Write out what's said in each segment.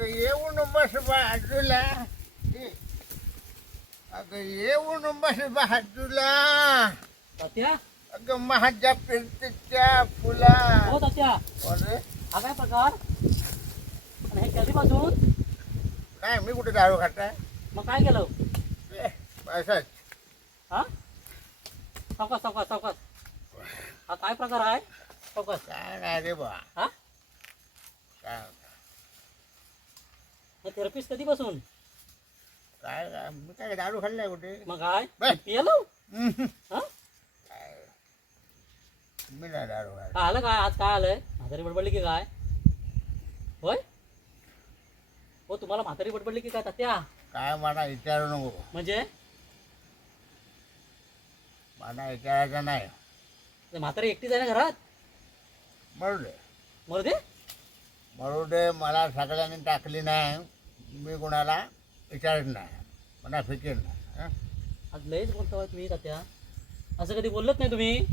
अगं येऊन बस बाजूला अगं येऊन बस बाजूला तात्या अगं माझ्या फिरतीच्या फुला हो तात्या अरे हा काय प्रकार आणि हे कधीपासून काय मी कुठे दारू खाताय मग काय केलं असंच हा सावकाश सावकाश सावकाश हा काय प्रकार आहे सावकाश काय नाही रे बा हा काय हे थेरपिस्ट कधीपासून काय काय मी काय दारू खाल्लाय कुठे मग काय बस. पियालो हम्म. हा काय मी नाही दारू खात काय आलं काय आज काय आलंय म्हातारी बडबडली की काय होय हो तुम्हाला म्हातारी बडबडली की काय तात्या काय मला विचारू नको म्हणजे मला विचारायचं नाही ते म्हातारी एकटीच आहे ना घरात मरू दे मरू दे मरू दे मला सगळ्यांनी टाकली नाही मी कोणाला विचारत नाही मला फिकीर नाही हं? आज लयच बोलतो तुम्ही तात्या असं कधी बोललत नाही तुम्ही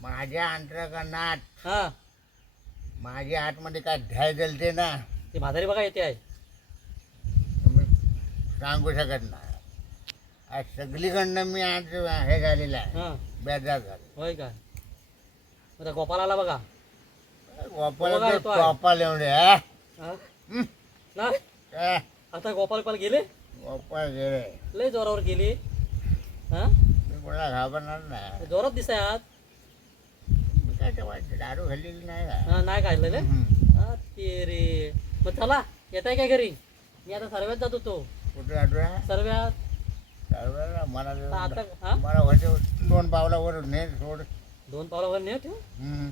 माझ्या अंतरकरणात हा माझ्या आतमध्ये काय ध्याय जलते ना ते म्हातारी बघा येते आहे मी सांगू शकत नाही आज सगळीकडनं मी आज हे झालेलं आहे हा बेजार झालं होय काय आता गोपाल आला बघा गोपाला बघा ते येतो आहे. गोपाल एवढे हा हा? हं? नाही काय? आता गोपाल गेले गोपाल गेले लय जोरावर गेली हा मी कोणाला घाबरणार नाही जोरात दिसाय आत मी काय तेव्हा दारू खाल्लेली नाही का हा नाही काढलेलं हं. हा ते रे मग चला येताय काय घरी मी आता सर्व्यात जात होतो कुठे आठवड्या सर्व्यात मला आता हा मला वरचे 2 पावलावर ने सोड 2 पावलावर नाही ठेव हं.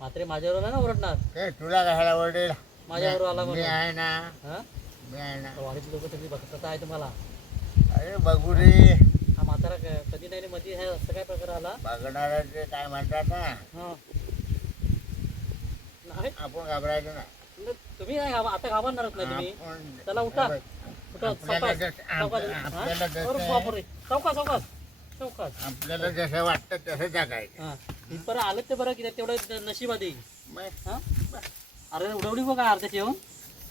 मात्र माझ्यावर नाही ना ओरडणार ते तुला कशाला ओरडेल माझ्यावर आला मी म्हणून आहे ना हा मी आहे ना वाडीची लोक सगळी बघतात आहे तुम्हाला अरे बघू रे हा म्हातारा कधी नाही मध्ये हे असं काय प्रकार आला बघणाऱ्याचे काय म्हणतात ना हा नाही आपण घाबरायचं ना तुम्ही नाही आता घाबरणारच नाही तुम्ही आपण चला उठा बघ, उठा आपल्याला सावकाश जसं- सावकाश आपल्याला हा? अरे जसं- बापरे सावकाश सावकाश सावकाश आपल्याला जसं वाटतं तसं जगायचं हा इथपर्यंत आलं ते बरं की तेवढं नशिबादी मग हा अरे उडवडी बघा अर्ध्याची येऊन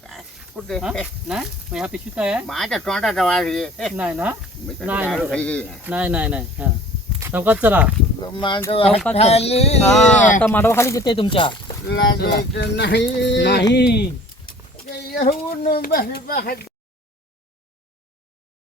काय कुठे हा? नाही मग ह्या पिशवीत काय आहे माझ्या तोंडाचा वाज घे नाही ना मी कधी नाही, दारू नाही. खाल्लेली नाही. नाही नाही नाही हा सावकाश चला माझं सावकाश चला. खाली हा आता माडवा खाली येते तुमच्या लागायचं नाही नाही येऊन बस